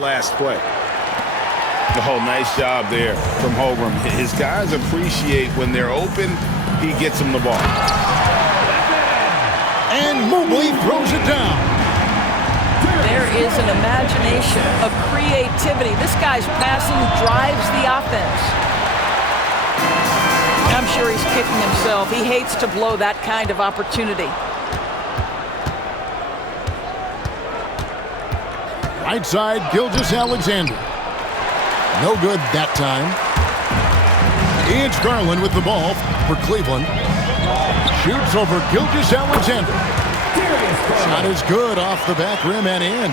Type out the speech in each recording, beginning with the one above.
Last play. Oh, nice job there from Holmgren. His guys appreciate when they're open, he gets them the ball. And Mobley throws it down. There is an imagination of creativity. This guy's passing drives the offense. I'm sure he's kicking himself. He hates to blow that kind of opportunity. Right side, Gilgeous-Alexander. No good that time. It's Garland with the ball for Cleveland. Shoots over Gilgeous-Alexander. Shot is good off the back rim and in.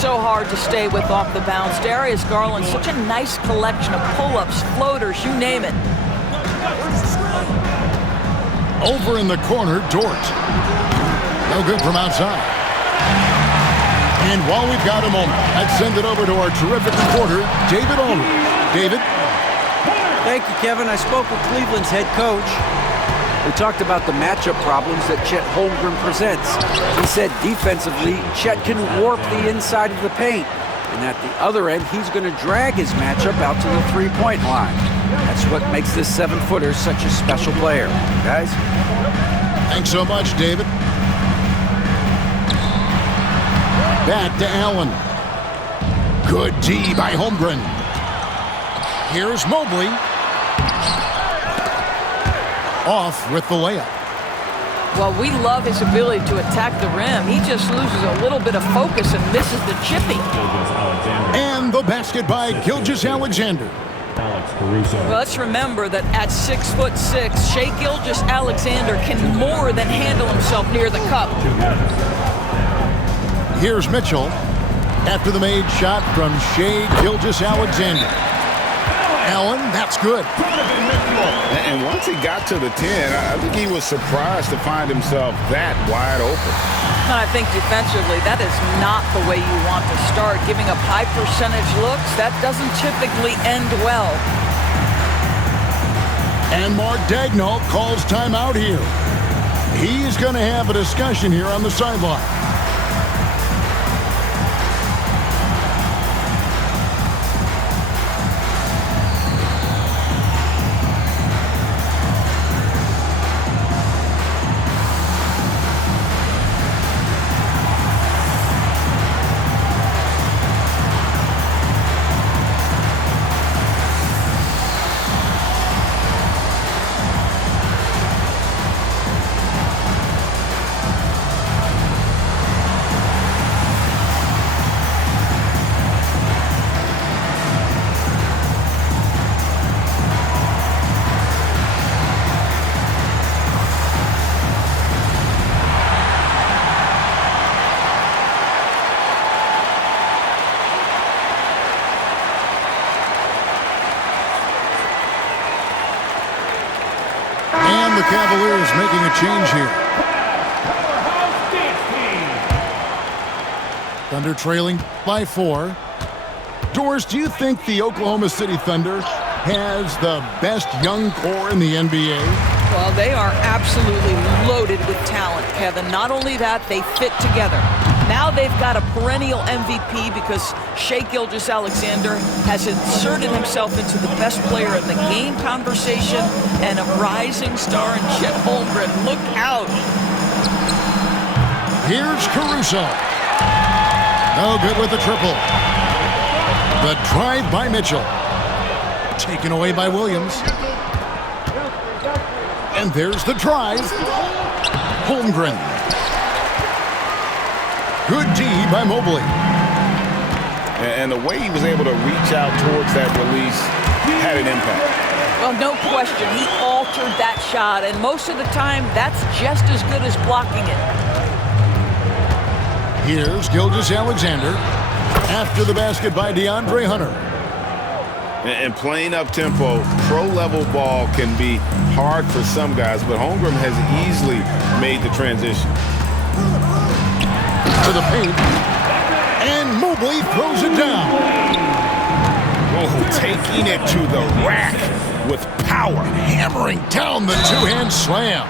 So hard to stay with off the bounce. Darius Garland, such a nice collection of pull-ups, floaters, you name it. Over in the corner, Dort. No good from outside. And while we've got a moment, I'd send it over to our terrific reporter, David Aldridge. David? Thank you, Kevin. I spoke with Cleveland's head coach. We talked about the matchup problems that Chet Holmgren presents. He said defensively, Chet can warp the inside of the paint. And at the other end, he's going to drag his matchup out to the three-point line. That's what makes this seven-footer such a special player. Guys? Thanks so much, David. Back to Allen. Good D by Holmgren. Here's Mobley. Off with the layup. Well, we love his ability to attack the rim. He just loses a little bit of focus and misses the chippy. And the basket by Gilgeous-Alexander. Well, let's remember that at 6'6", Shai Gilgeous-Alexander can more than handle himself near the cup. Here's Mitchell after the made shot from Shai Gilgeous-Alexander. Allen, that's good. And once he got to the 10, I think he was surprised to find himself that wide open. I think defensively, that is not the way you want to start. Giving up high percentage looks, that doesn't typically end well. And Mark Daigneault calls timeout here. He's going to have a discussion here on the sideline. The Cavaliers making a change here. Thunder trailing by 4. Doris, do you think the Oklahoma City Thunder has the best young core in the NBA? Well, they are absolutely loaded with talent, Kevin. Not only that, they fit together. Now they've got a perennial MVP because Shai Gilgeous-Alexander has inserted himself into the best player in the game conversation and a rising star in Chet Holmgren. Look out. Here's Caruso. No good with the triple. The drive by Mitchell. Taken away by Williams. And there's the drive. Holmgren. Good D by Mobley. And the way he was able to reach out towards that release had an impact. Well, no question. He altered that shot, and most of the time, that's just as good as blocking it. Here's Gilgeous-Alexander after the basket by DeAndre Hunter. And playing up-tempo, pro-level ball can be hard for some guys, but Holmgren has easily made the transition. To the paint, and Mobley throws it down. Oh, taking it to the rack with power. Hammering down the two-hand slam.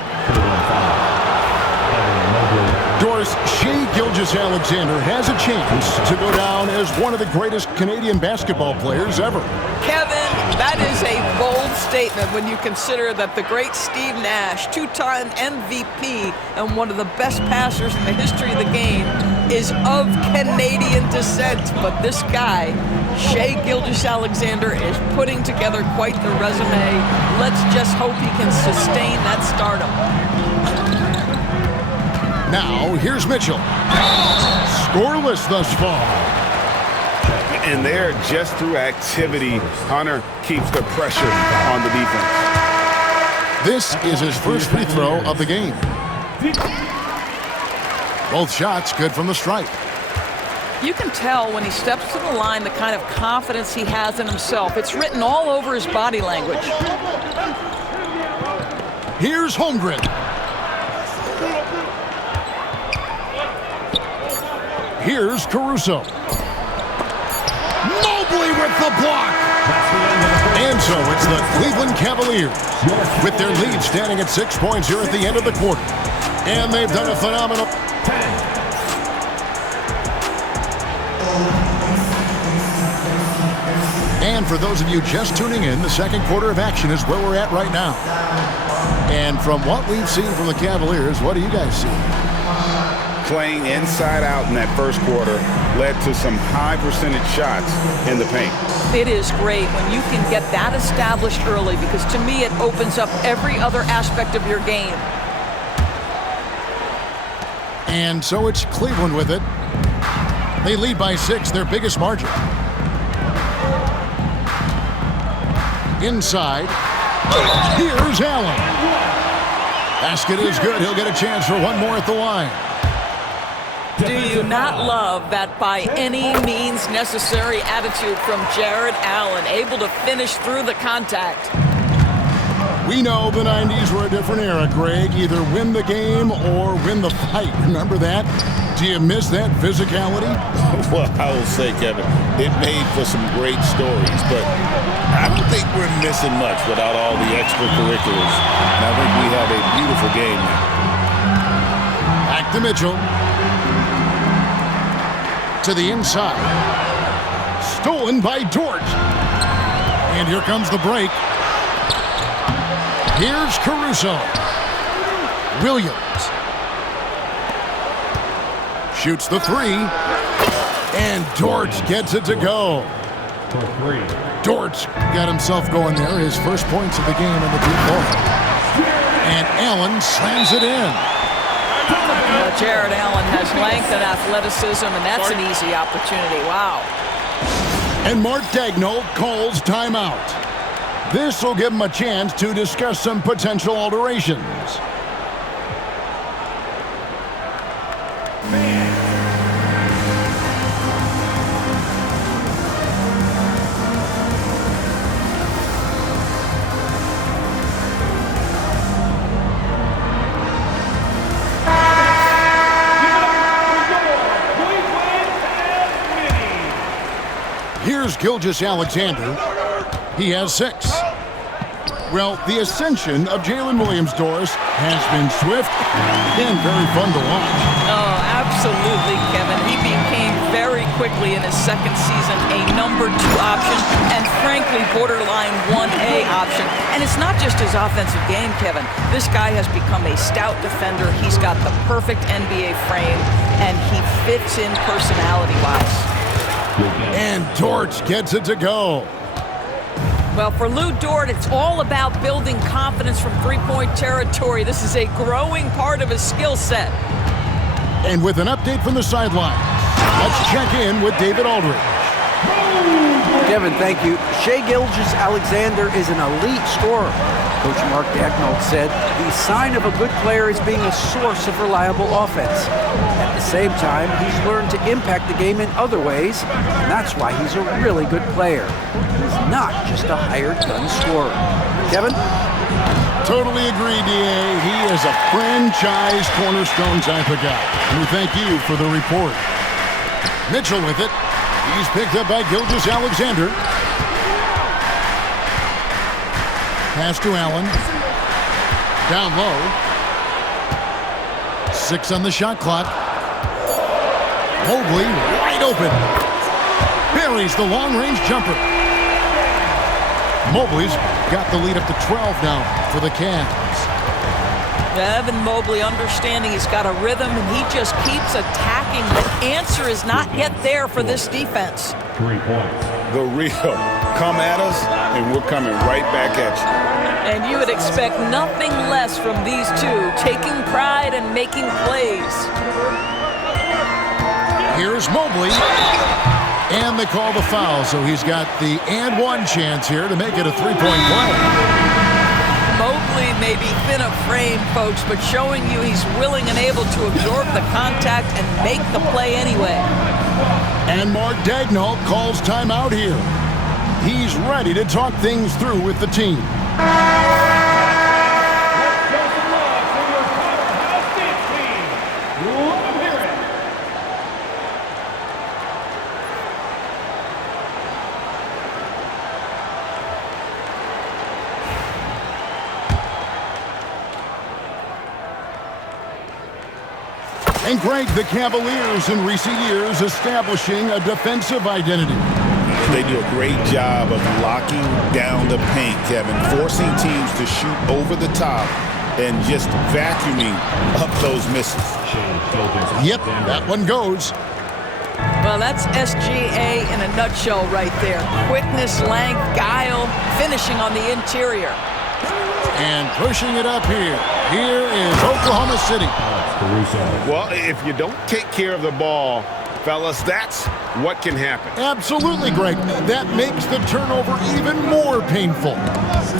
Doris, Shea Gilgeous-Alexander has a chance to go down as one of the greatest Canadian basketball players ever. Kevin, that is a bold statement when you consider that the great Steve Nash, two-time MVP and one of the best passers in the history of the game, is of Canadian descent. But this guy, Shea Gilgeous-Alexander, is putting together quite the resume. Let's just hope he can sustain that stardom. Now, here's Mitchell. Scoreless thus far. And there, just through activity, Hunter keeps the pressure on the defense. This is his first free throw of the game. Both shots good from the stripe. You can tell when he steps to the line the kind of confidence he has in himself. It's written all over his body language. Here's Holmgren. Here's Caruso. Mobley with the block. And so it's the Cleveland Cavaliers with their lead standing at 6 points here at the end of the quarter. And they've done a phenomenal... And for those of you just tuning in, the second quarter of action is where we're at right now. And from what we've seen from the Cavaliers, what do you guys see? Playing inside out in that first quarter led to some high percentage shots in the paint. It is great when you can get that established early, because to me it opens up every other aspect of your game. And so it's Cleveland with it. They lead by 6, their biggest margin. Inside. Here's Allen. Basket is good. He'll get a chance for one more at the line. Do you not love that by any means necessary attitude from Jared Allen, able to finish through the contact? We know the 90s were a different era, Greg. Either win the game or win the fight. Remember that? Do you miss that physicality? Well, I will say, Kevin, it made for some great stories, but I don't think we're missing much without all the extracurriculars. And I think we have a beautiful game now. Back to Mitchell. To the inside. Stolen by Dort. And here comes the break. Here's Caruso. Williams. Shoots the three. And Dort gets it to go. Dort's got himself going there. His first points of the game in the deep ball. And Allen slams it in. Jared Allen has length and athleticism, and that's an easy opportunity. Wow. And Mark Daigneault calls timeout. This will give him a chance to discuss some potential alterations. Here's Gilgeous-Alexander. He has 6. Well, the ascension of Jalen Williams, Doris, has been swift and very fun to watch. Oh, absolutely, Kevin. He became very quickly in his second season a number 2 option and, frankly, borderline 1A option. And it's not just his offensive game, Kevin. This guy has become a stout defender. He's got the perfect NBA frame, and he fits in personality-wise. And Dort gets it to go. Well, for Lou Dort, it's all about building confidence from three-point territory. This is a growing part of his skill set. And with an update from the sideline, let's check in with David Aldridge. Kevin, thank you. Shea Gilgeous-Alexander is an elite scorer. Coach Mark Daigneault said the sign of a good player is being a source of reliable offense. At the same time, he's learned to impact the game in other ways, and that's why he's a really good player. He's not just a hired gun scorer. Kevin? Totally agree, D.A. He is a franchise cornerstone type of guy. And we thank you for the report. Mitchell with it. He's picked up by Gilgeous-Alexander. Pass to Allen. Down low. 6 on the shot clock. Mobley wide open. Buries the long-range jumper. Mobley's got the lead up to 12 now for the Cavs. Evan Mobley understanding he's got a rhythm, and he just keeps attacking. The answer is not yet there for this defense. 3 points. The real. Come at us, and we're coming right back at you. And you would expect nothing less from these two, taking pride and making plays. Here's Mobley. And they call the foul, so he's got the and one chance here to make it a three-point play. Mobley may be thin of frame, folks, but showing you he's willing and able to absorb the contact and make the play anyway. And Mark Daigneault calls timeout here. He's ready to talk things through with the team. And Greg, the Cavaliers in recent years establishing a defensive identity. They do a great job of locking down the paint, Kevin, forcing teams to shoot over the top and just vacuuming up those misses. Yep, that one goes. Well, that's SGA in a nutshell right there. Quickness, length, guile, finishing on the interior. And pushing it up here. Here is Oklahoma City. Well, if you don't take care of the ball, fellas, that's what can happen. Absolutely, Greg. That makes the turnover even more painful.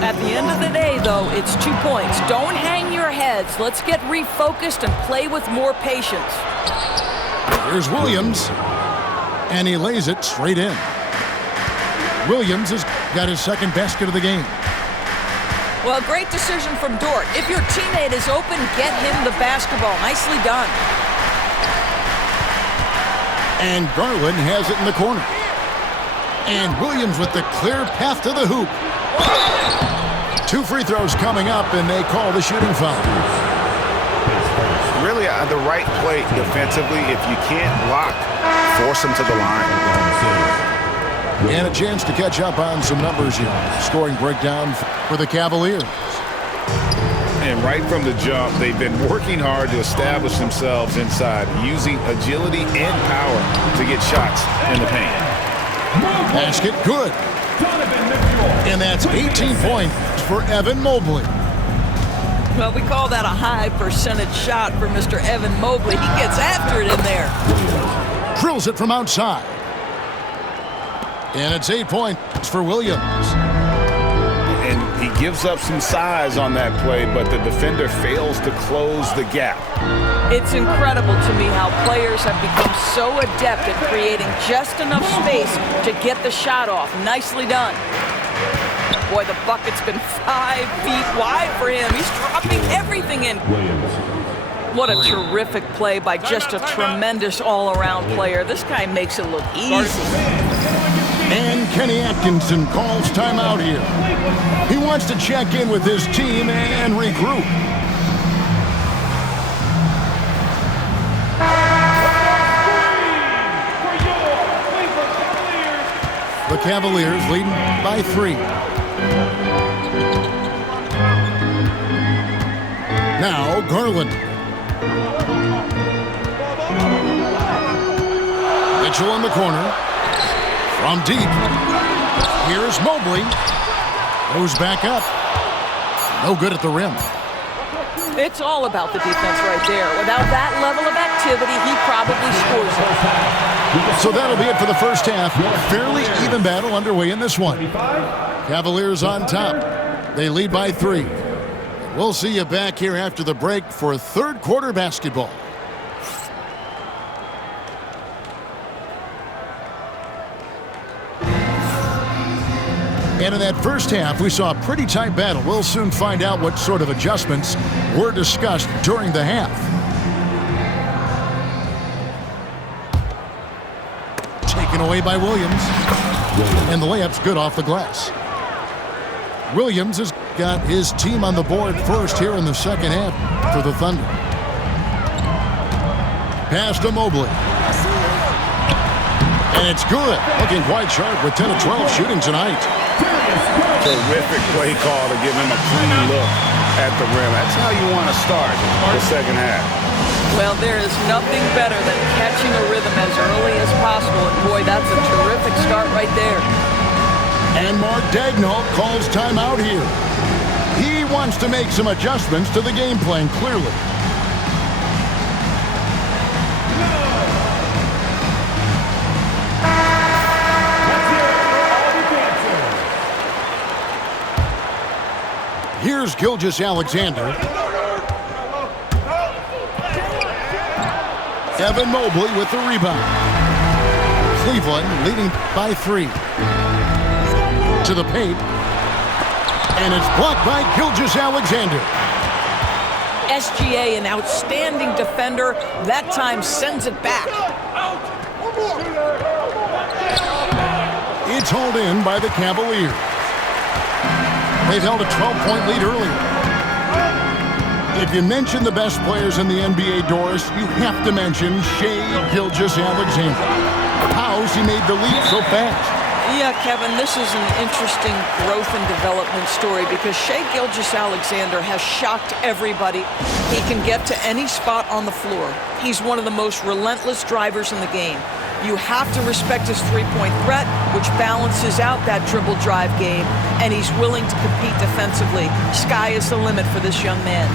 At the end of the day, though, it's 2 points. Don't hang your heads. Let's get refocused and play with more patience. Here's Williams. And he lays it straight in. Williams has got his second basket of the game. Well, great decision from Dort. If your teammate is open, get him the basketball. Nicely done. And Garland has it in the corner. And Williams with the clear path to the hoop. 2 free throws coming up, and they call the shooting foul. Really, the right play defensively. If you can't block, force them to the line. And a chance to catch up on some numbers here. Scoring breakdown for the Cavaliers. And right from the jump, they've been working hard to establish themselves inside, using agility and power to get shots in the paint. Basket good. And that's 18 points for Evan Mobley. Well, we call that a high percentage shot for Mr. Evan Mobley. He gets after it in there. Drills it from outside. And it's 8 points for Williams. And he gives up some size on that play, but the defender fails to close the gap. It's incredible to me how players have become so adept at creating just enough space to get the shot off. Nicely done. Boy, the bucket's been 5 feet wide for him. He's dropping everything in. What a terrific play by just a tremendous all-around player. This guy makes it look easy. And Kenny Atkinson calls timeout here. He wants to check in with his team and regroup. The Cavaliers leading by 3. Now Garland. Mitchell in the corner. From deep. Here's Mobley. Goes back up. No good at the rim. It's all about the defense right there. Without that level of activity, he probably scores it. So that'll be it for the first half. Fairly even battle underway in this one. Cavaliers on top. They lead by 3. We'll see you back here after the break for third quarter basketball. And in that first half, we saw a pretty tight battle. We'll soon find out what sort of adjustments were discussed during the half. Taken away by Williams. And the layup's good off the glass. Williams has got his team on the board first here in the second half for the Thunder. Pass to Mobley. And it's good. Looking quite sharp with 10 of 12 shooting tonight. Terrific play call to give him a clean look at the rim. That's how you want to start the second half. Well, there is nothing better than catching a rhythm as early as possible. And boy, that's a terrific start right there. And Mark Daigneault calls timeout here. He wants to make some adjustments to the game plan, clearly. Here's Gilgeous-Alexander. Evan Mobley with the rebound. Cleveland leading by 3. To the paint. And it's blocked by Gilgeous-Alexander. SGA, an outstanding defender, that time sends it back. It's hauled in by the Cavaliers. They've held a 12-point lead earlier. If you mention the best players in the NBA, Doris, you have to mention Shai Gilgeous-Alexander. How's he made the leap so fast? Yeah, Kevin, this is an interesting growth and development story because Shai Gilgeous-Alexander has shocked everybody. He can get to any spot on the floor. He's one of the most relentless drivers in the game. You have to respect his three-point threat, which balances out that dribble drive game, and he's willing to compete defensively. Sky is the limit for this young man.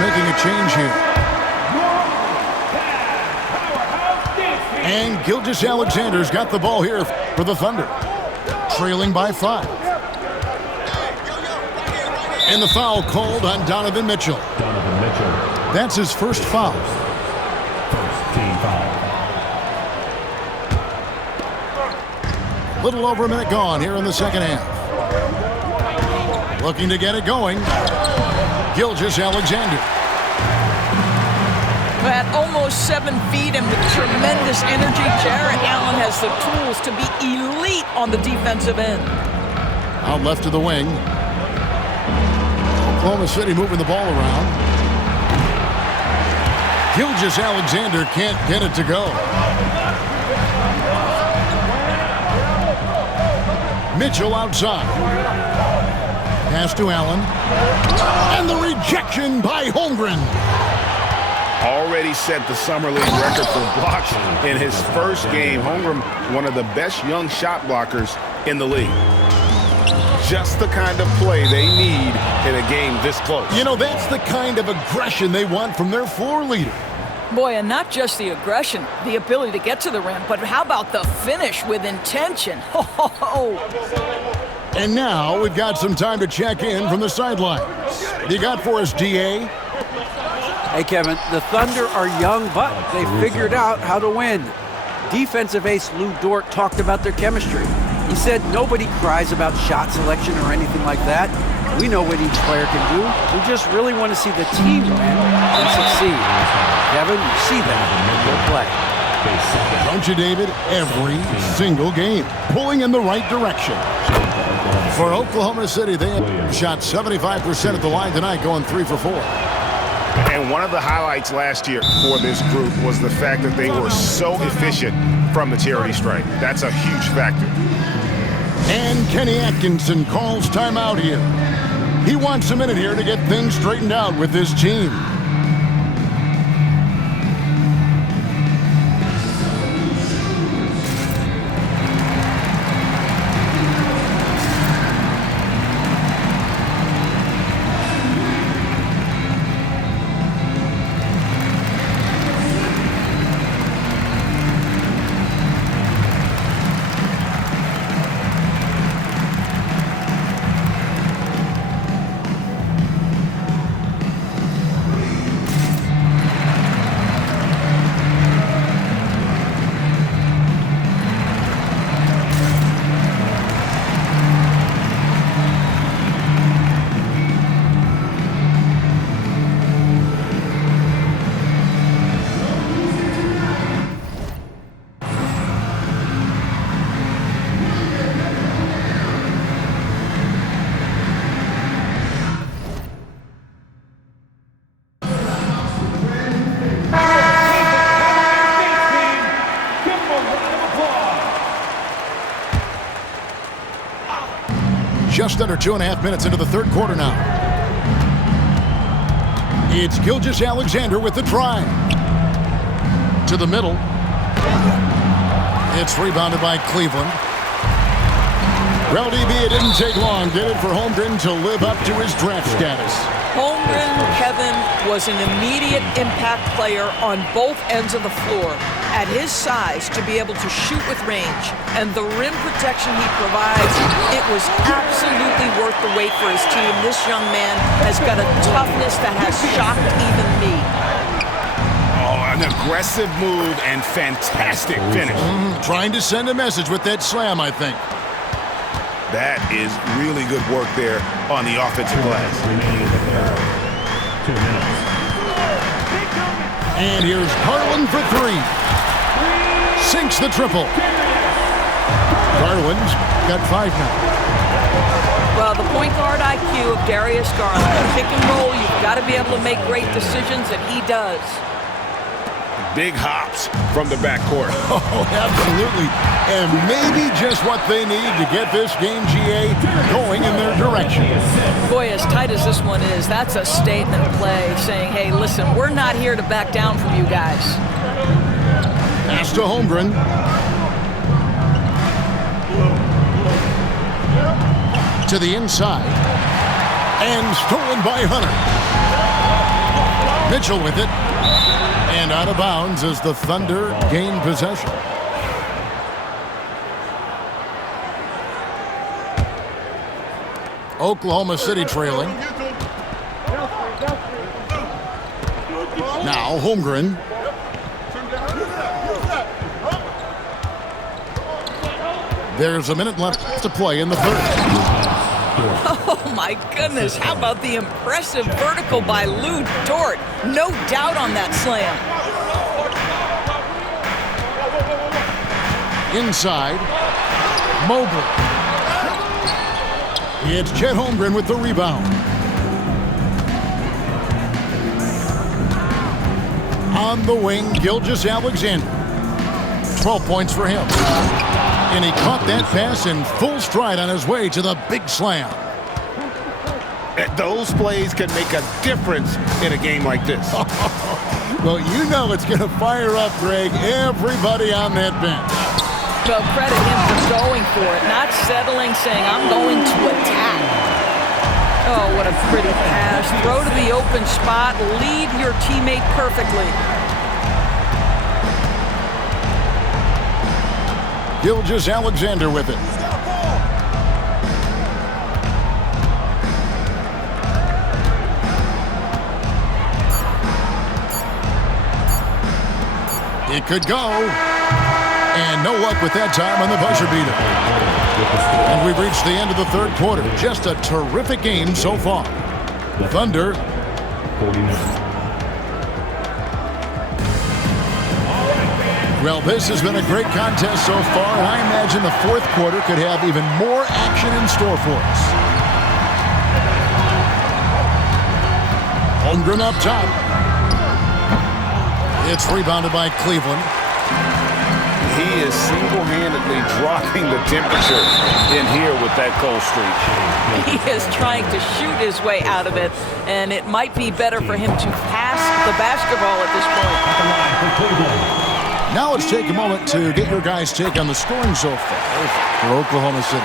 Making a change here. And Gilgeous-Alexander's got the ball here for the Thunder. Trailing by 5. And the foul called on Donovan Mitchell. That's his first foul. First team foul. Little over a minute gone here in the second half. Looking to get it going. Gilgeous-Alexander. At almost 7 feet and with tremendous energy, Jarrett Allen has the tools to be elite on the defensive end. Out left to the wing. Oklahoma City moving the ball around. Gilgeous-Alexander can't get it to go. Mitchell outside. Pass to Allen. And the rejection by Holmgren. Already set the Summer League record for blocks in his first game. Holmgren, one of the best young shot blockers in the league. Just the kind of play they need in a game this close. You know, that's the kind of aggression they want from their floor leader. Boy, and not just the aggression, the ability to get to the rim, but how about the finish with intention? And now we've got some time to check in from the sidelines. What do you got for us, DA? Hey, Kevin, the Thunder are young, but they figured out how to win. Defensive ace Lou Dort talked about their chemistry. He said nobody cries about shot selection or anything like that. We know what each player can do. We just really want to see the team win and succeed. Kevin, you see that in their play. Don't you, David? Every single game, pulling in the right direction. For Oklahoma City, they have shot 75% at the line tonight, going 3 for 4. And one of the highlights last year for this group was the fact that they were so efficient from the charity stripe. That's a huge factor. And Kenny Atkinson calls timeout here. He wants a minute here to get things straightened out with this team. Just under 2.5 minutes into the third quarter now. It's Gilgeous-Alexander with the drive. To the middle. It's rebounded by Cleveland. Well, DB, it didn't take long, did it, for Holmgren to live up to his draft status? Holmgren, Kevin, was an immediate impact player on both ends of the floor. At his size, to be able to shoot with range and the rim protection he provides, it was absolutely worth the wait for his team. This young man has got a toughness that has shocked even me. An aggressive move and fantastic finish. Trying to send a message with that slam, I think. That is really good work there on the offensive glass. 2 minutes. And here's Garland for three. Sinks the triple. Garland's got 5 now. Well, the point guard IQ of Darius Garland, pick and roll, you've got to be able to make great decisions, and he does. Big hops from the backcourt. Oh, absolutely. And maybe just what they need to get this game, GA, going in their direction. Boy, as tight as this one is, that's a statement play saying, hey, listen, we're not here to back down from you guys. Pass to Holmgren. To the inside. And stolen by Hunter. Mitchell with it. And out of bounds as the Thunder gain possession. Oklahoma City trailing. Now Holmgren. There's a minute left to play in the third. Oh, my goodness. How about the impressive vertical by Lou Dort? No doubt on that slam. Inside. Mobley. It's Chet Holmgren with the rebound. On the wing, Gilgeous-Alexander. 12 points for him. And he caught that pass in full stride on his way to the big slam. Those plays can make a difference in a game like this. Well, you know it's going to fire up, Greg, everybody on that bench. Well, credit him for going for it, not settling, saying, I'm going to attack. Oh, what a pretty pass. Throw to the open spot. Lead your teammate perfectly. Gilgeous-Alexander with it. It could go. And no luck with that time on the buzzer beater. And we've reached the end of the third quarter. Just a terrific game so far. The Thunder. 40 minutes. Well, this has been a great contest so far, and I imagine the fourth quarter could have even more action in store for us. Holmgren up top. It's rebounded by Cleveland. He is single-handedly dropping the temperature in here with that cold streak. He is trying to shoot his way out of it, and it might be better for him to pass the basketball at this point. Now let's take a moment to get your guys' take on the scoring so far for Oklahoma City.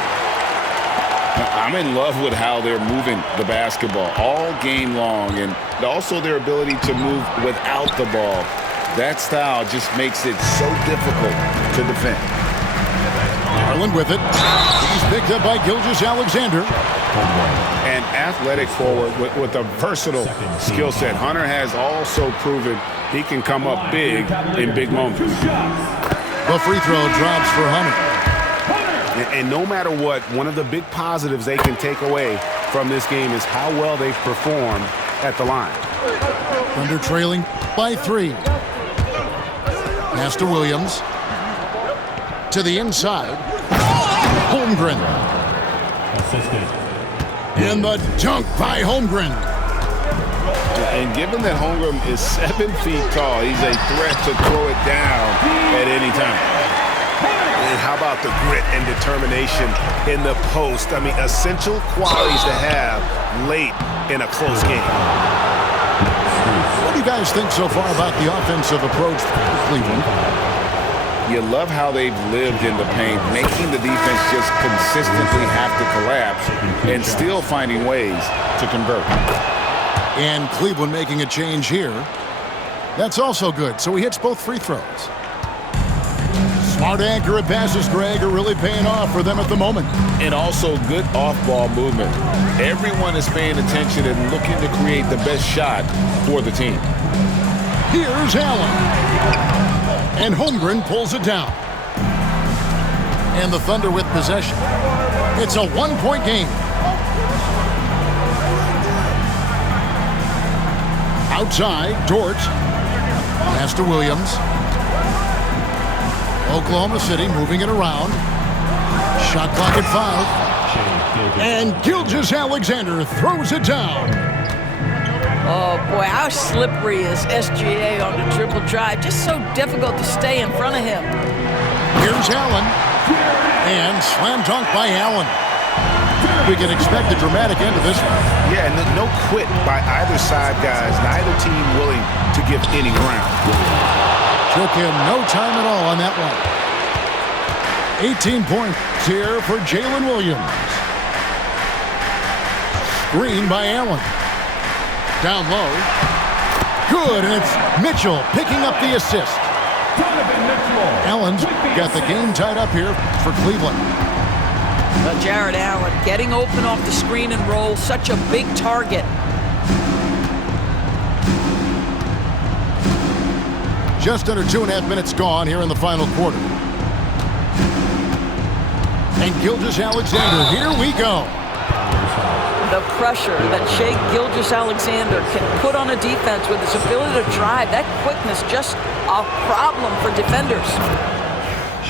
I'm in love with how they're moving the basketball all game long, and also their ability to move without the ball. That style just makes it so difficult to defend. Garland with it. He's picked up by Gilgeous-Alexander. An athletic forward with a versatile skill set. Hunter has also proven he can come up big in big moments. The free throw drops for Hunter. And no matter what, one of the big positives they can take away from this game is how well they've performed at the line. Thunder trailing by 3. Pass to Williams. To the inside. Holmgren. Assisted. In the dunk by Holmgren. And given that Holmgren is 7 feet tall, he's a threat to throw it down at any time. And how about the grit and determination in the post? I mean, essential qualities to have late in a close game. What do you guys think so far about the offensive approach for Cleveland? You love how they've lived in the paint, making the defense just consistently have to collapse and still finding ways to convert. And Cleveland making a change here. That's also good, so he hits both free throws. Smart, accurate passes, Greg, are really paying off for them at the moment. And also good off-ball movement. Everyone is paying attention and looking to create the best shot for the team. Here's Allen. And Holmgren pulls it down. And the Thunder with possession. It's a one-point game. Outside, Dort. Pass to Williams. Oklahoma City moving it around. Shot clock at 5. And Gilgeous-Alexander throws it down. Oh, boy, how slippery is SGA on the dribble drive. Just so difficult to stay in front of him. Here's Allen. And slam dunk by Allen. We can expect a dramatic end to this one. Yeah, and no quit by either side, guys. Neither team willing to give any ground. Took him no time at all on that one. 18 points here for Jalen Williams. Screen by Allen. Down low. Good, and it's Mitchell picking up the assist. Allen's got the game tied up here for Cleveland. Jared Allen getting open off the screen and roll. Such a big target. Just under 2.5 minutes gone here in the final quarter. And Gilgeous-Alexander, here we go. The pressure that Shai Gilgeous-Alexander can put on a defense with his ability to drive, that quickness, just a problem for defenders.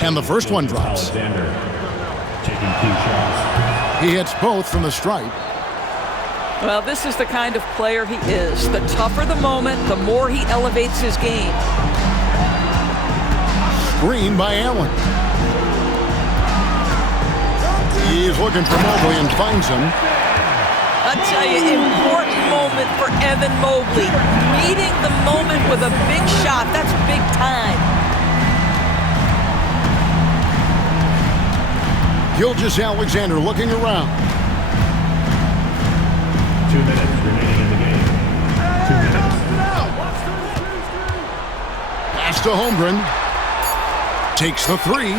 And the first one drops. Alexander taking 2 shots. He hits both from the stripe. Well, this is the kind of player he is. The tougher the moment, the more he elevates his game. Screen by Allen. He's looking for Mobley and finds him. I'll tell you, important moment for Evan Mobley. Meeting the moment with a big shot, that's big time. Gilgeous-Alexander looking around. 2 minutes remaining in the game. 2 minutes. Pass to Holmgren. Takes the 3.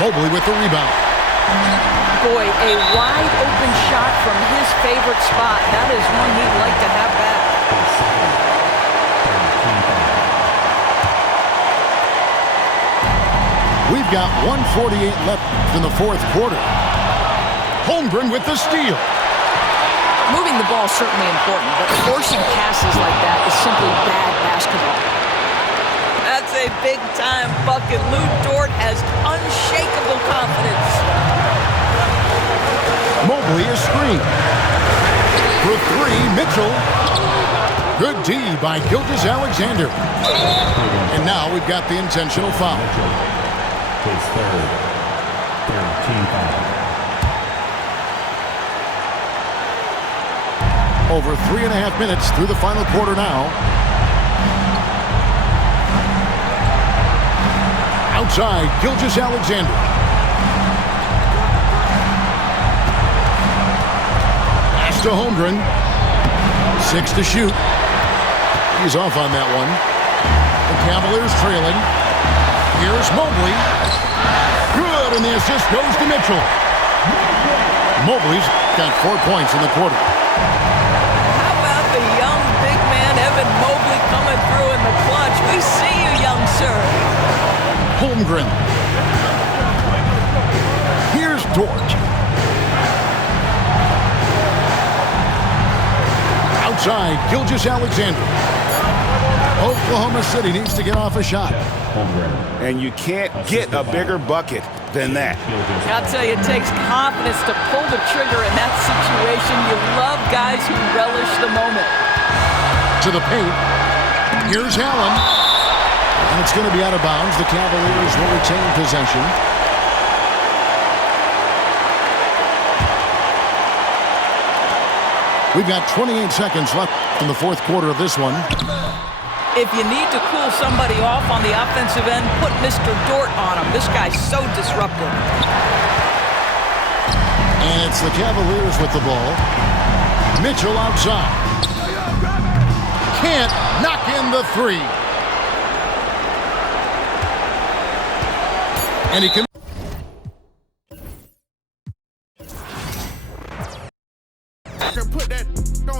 Mobley with the rebound. Boy, a wide open shot from his favorite spot. That is one he'd like to have back. We've got 1:48 left in the fourth quarter. Holmgren with the steal. Moving the ball is certainly important, but forcing passes like that is simply bad basketball. That's a big-time bucket. Lou Dort has unshakable confidence. Mobley is screened. For 3, Mitchell. Good D by Gilgeous-Alexander. And now we've got the intentional foul. His third team foul. Over 3.5 minutes through the final quarter now. Outside, Gilgeous-Alexander. Pass to Holmgren. 6 to shoot. He's off on that one. The Cavaliers trailing. Here's Mobley. Good, and the assist goes to Mitchell. Mobley's got 4 points in the quarter. How about the young big man, Evan Mobley, coming through in the clutch? We see you, young sir. Holmgren. Here's Dort. Outside, Gilgeous-Alexander. Oklahoma City needs to get off a shot. And you can't get a bigger bucket than that. I'll tell you, it takes confidence to pull the trigger in that situation. You love guys who relish the moment. To the paint. Here's Allen. And it's going to be out of bounds. The Cavaliers will retain possession. We've got 28 seconds left in the fourth quarter of this one. If you need to cool somebody off on the offensive end, put Mr. Dort on him. This guy's so disruptive. And it's the Cavaliers with the ball. Mitchell outside. Can't knock in the three. And he can... Put that